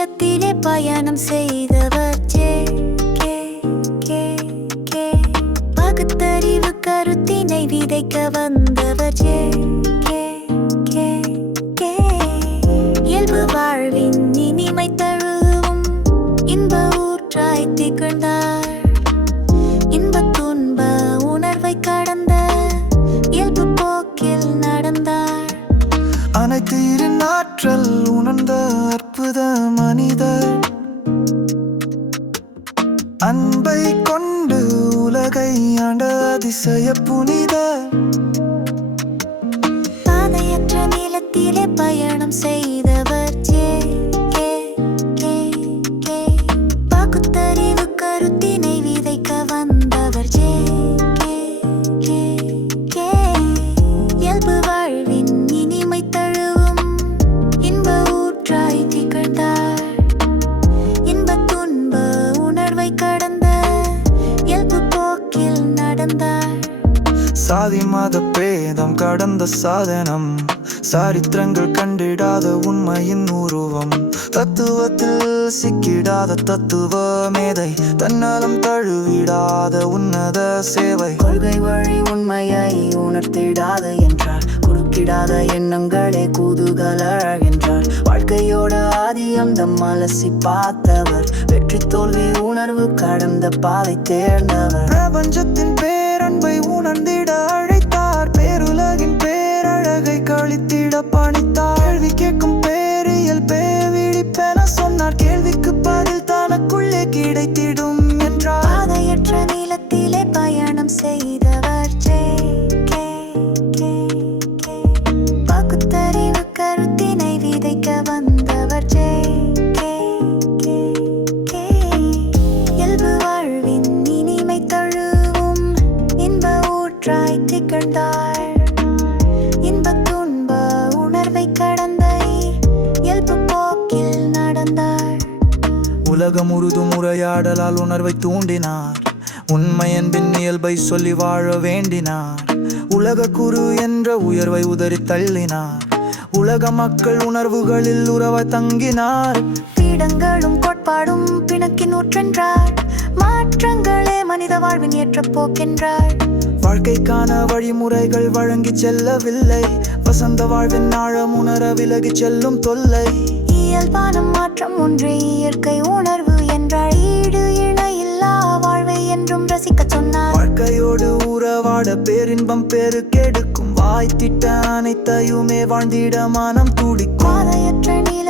நீளத்திலே பயணம் செய்தவர் பகுத்தறிவு கருத்தினை விதைக்க வந்தவர் இயல்பு வாழ்வின் இனிமை தழுவும் இன்ப ஊற்றாய் திகழ்ந்தார். இன்ப துன்ப உணர்வை கடந்த இயல்பு போக்கில் நடந்தார். அனைத்து இரின் ஆற்றல் உணர்ந்த அற்புத மனிதர். அன்பை கொண்டு உலகை ஆண்ட அதிசய புனிதர். பாதையற்ற நீளத்திலே பயணம் செய்தவர் பகுத்தறிவு கருத்தினை விதைக்க வந்தவர் இயல்பு வாழ்வின் இனிமை தழுவும் இன்ப ஊற்றாய் திகழ்ந்தார். இன்ப துன்ப உணர்வை கடந்த இயல்பு போக்கில் நடந்தார். சாதி மத பேதம் கடந்த சாதனம். சரித்திரங்கள் கண்டிடாத உண்மையின் உருவம். தத்துவத்தில் சிக்கிடாத தத்துவ மேதை. தன்னலம் தழுவிடாத உன்னத சேவை. கொள்கை வழி உண்மையை உணர்த்திடாத என்றார். குறுக்கிடாத எண்ணங்களே குதூகல என்றார். வாழ்க்கையோட ஆதியந்தம் அலசி பார்த்தவர். வெற்றி தோல்வி உணர்வு கடந்த பாதை தேர்ந்தவர். பிரபஞ்சத்தின் பேரன்பை உணர்ந்திட அழைத்தார். பேருலகின் பேரழகை கழித்திட பணித்தார். கேள்வி கேட்கும் பேரியல் பேவிழிப்பென சொன்னார். கேள்விக்கு பதில் தனக்குள்ளே கிடைத்திடும் என்றார். பாதையற்ற நீளத்திலே பயணம் செய்தவர் பகுத்தறிவு கருத்தினை விதைக்க வந்தவர் இயல்பு வாழ்வின் இனிமை தழுவும் இன்ப ஊற்றாய் திகழ்ந்தார். இன்ப துன்ப உணர்வை கடந்த இயல்பு போக்கில் நடந்தார். உலகம் உருதும் உரையாடலால் உணர்வை தூண்டினார். உண்மை என்பின் இயல்பை சொல்லி வாழ வேண்டினார். உலக குரு என்ற உயர்வை உதறி தள்ளினார். உலக மக்கள் உணர்வுகளில் உறவ தங்கினார். பீடங்களும் கோட்பாடும் பிணக்கி நூற்றென்றார். மாற்றங்களே மனித வாழ்வின் ஏற்ற போக்கென்றார். வாழ்க்கைக்கான வழிமுறைகள் வழங்கி செல்லவில்லை. வசந்த வாழ்வின் ஆழம் உணர விலகி செல்லும் தொல்லை. இயல்பான மாற்றம் ஒன்றே இயற்கை உணர்வு என்றார். ஈடு இணையில்லா வாழ்வை என்றும் ரசிக்க சொன்னார். வாழ்க்கையோடு உறவாட பேரின்பம் பெருக்கெடுக்கும். வாய்த்திட்ட அனைத்தையுமே வாழ்ந்திட மனம் துடிக்கும். பாதையற்ற நீள